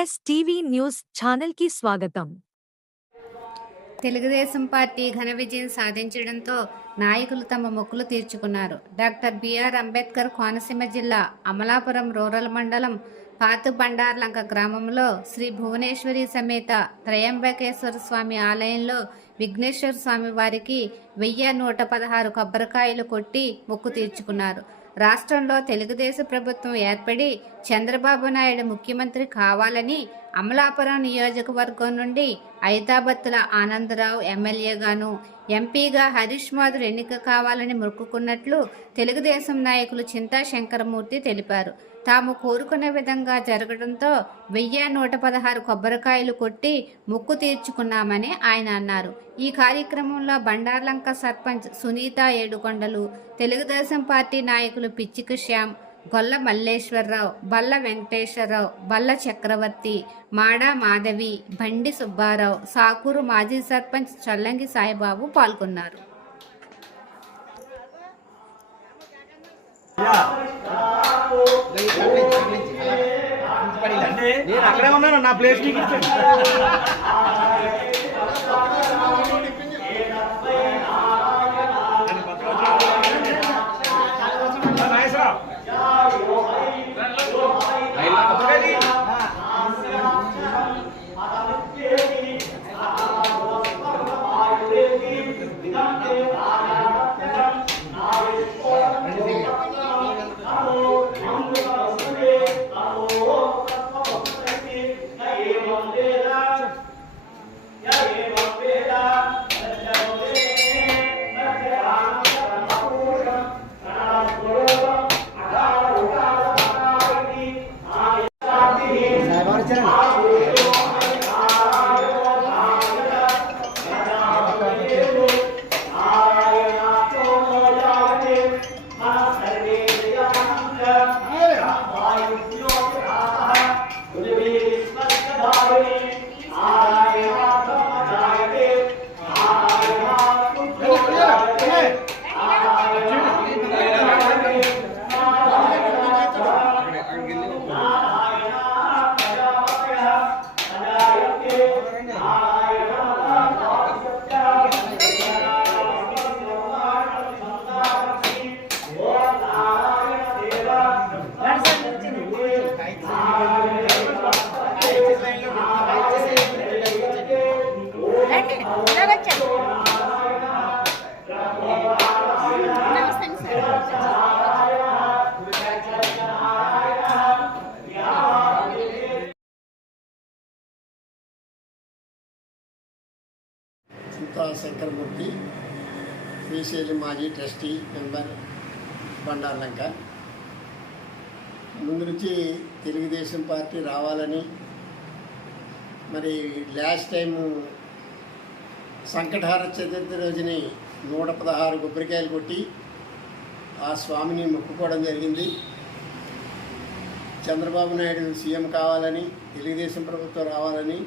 STV news ఛానల్కి స్వాగతం. Telugu Desam party ఘన విజయం సాధించడంతో నాయకులు తమ మొక్కులు తీర్చుకున్నారు. డాక్టర్ బిఆర్ అంబేద్కర్ కోనసీమ జిల్లా అమలాపురం రూరల్ మండలం పాతు బండార్లంక గ్రామంలో శ్రీ భువనేశ్వరి సమేత త్రయంబకేశ్వర స్వామి ఆలయంలో విఘ్నేశ్వర స్వామి వారికి వెయ్యి నూట పదహారు కొబ్బరికాయలు కొట్టి మొక్కు తీర్చుకున్నారు. రాష్ట్రంలో తెలుగుదేశం ప్రభుత్వం ఏర్పడి చంద్రబాబు నాయుడు ముఖ్యమంత్రి కావాలని అమలాపురం నియోజకవర్గం నుండి ఐతాబత్తుల ఆనందరావు ఎమ్మెల్యేగాను ఎంపీగా హరీష్ మాధుర్ ఎన్నిక కావాలని మొక్కుకున్నట్లు తెలుగుదేశం నాయకులు చింతా శంకరమూర్తి తెలిపారు. తాము కోరుకునే విధంగా జరగడంతో వెయ్యి నూట పదహారు కొబ్బరికాయలు కొట్టి మొక్కు తీర్చుకున్నామని ఆయన అన్నారు. ఈ కార్యక్రమంలో బండార్లంక సర్పంచ్ సునీత ఏడుకొండలు తెలుగుదేశం పార్టీ నాయకులు పిచ్చిక శ్యామ్ గొల్ల మల్లేశ్వరరావు బల్ల వెంకటేశ్వరరావు బల్ల చక్రవర్తి మాడా మాధవి బండి సుబ్బారావు సాకూరు మాజీ సర్పంచ్ చల్లంగి సాయిబాబు పాల్గొన్నారు. నేను అక్కడే ఉన్నాను నా ప్లేస్ శంకరమూర్తి శ్రీశైలి మాజీ ట్రస్టీ మెంబర్ బండార్లంక ముందు నుంచి తెలుగుదేశం పార్టీ రావాలని మరి లాస్ట్ టైము సంకటహార చతుర్థి రోజుని నూట పదహారు కొబ్బరికాయలు కొట్టి ఆ స్వామిని మొక్కుకోవడం జరిగింది. చంద్రబాబు నాయుడు సీఎం కావాలని తెలుగుదేశం ప్రభుత్వం రావాలని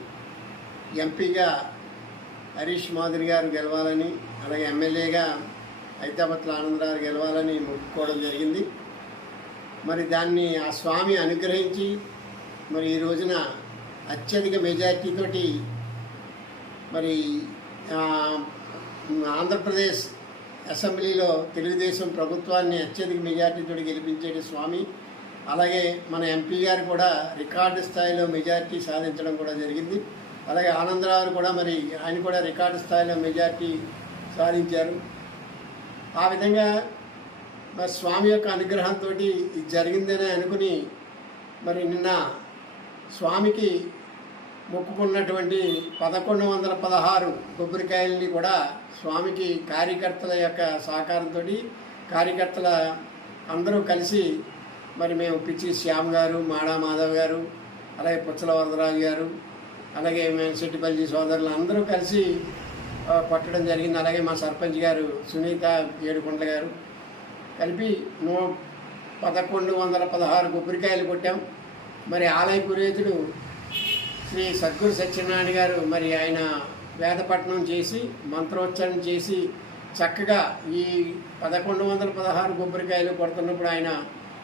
ఎంపీగా హరీష్ మాధురి గారు గెలవాలని అలాగే ఎమ్మెల్యేగా ఐతాపత్ల ఆనందరావు గెలవాలని మొక్కుకోవడం జరిగింది. మరి దాన్ని ఆ స్వామి అనుగ్రహించి మరి ఈ రోజున అత్యధిక మెజార్టీతోటి మరి ఆంధ్రప్రదేశ్ అసెంబ్లీలో తెలుగుదేశం ప్రభుత్వాన్ని అత్యధిక మెజార్టీతో గెలిపించేటి స్వామి అలాగే మన ఎంపీ గారు కూడా రికార్డు స్థాయిలో మెజార్టీ సాధించడం కూడా జరిగింది. అలాగే ఆనందరావు కూడా మరి ఆయన కూడా రికార్డు స్థాయిలో మెజార్టీ సాధించారు. ఆ విధంగా మరి స్వామి యొక్క అనుగ్రహంతో ఇది జరిగిందనే అనుకుని మరి నిన్న స్వామికి మొక్కుకున్నటువంటి పదకొండు వందల పదహారు కొబ్బరికాయల్ని కూడా స్వామికి కార్యకర్తల యొక్క సహకారంతో కార్యకర్తల అందరూ కలిసి మరి మేము పిచ్చి శ్యామ్ గారు మాడా మాధవ్ గారు అలాగే పుచ్చల వరదరాజు గారు అలాగే మేము శెట్టిపల్లి సోదరులు అందరూ కలిసి పట్టడం జరిగింది. అలాగే మా సర్పంచ్ గారు సునీత ఏడుకొండల గారు కలిపి నూ పదకొండు వందల పదహారు కొబ్బరికాయలు కొట్టాం. మరి ఆలయ పురోహితుడు శ్రీ సద్గురు సత్యనారాయణ గారు మరి ఆయన వేదపట్నం చేసి మంత్రోచ్చారణ చేసి చక్కగా ఈ పదకొండు వందల పదహారు కొబ్బరికాయలు కొడుతున్నప్పుడు ఆయన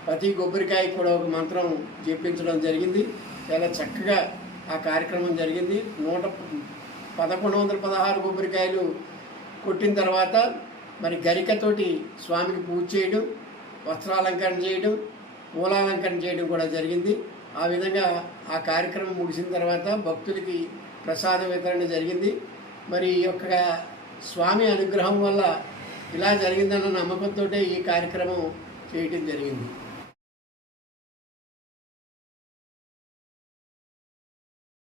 ప్రతి కొబ్బరికాయ కూడా ఒక మంత్రం చెప్పించడం జరిగింది. చాలా చక్కగా ఆ కార్యక్రమం జరిగింది. నూట పదకొండు వందల పదహారు కొబ్బరికాయలు కొట్టిన తర్వాత మరి గరికతోటి స్వామికి పూజ చేయడం వస్త్రాలంకరణ చేయడం పూలాలంకరణ చేయడం కూడా జరిగింది. ఆ విధంగా ఆ కార్యక్రమం ముగిసిన తర్వాత భక్తులకి ప్రసాద వితరణ జరిగింది. మరి ఈ యొక్క స్వామి అనుగ్రహం వల్ల ఇలా జరిగిందన్న నమ్మకంతో ఈ కార్యక్రమం చేయటం జరిగింది.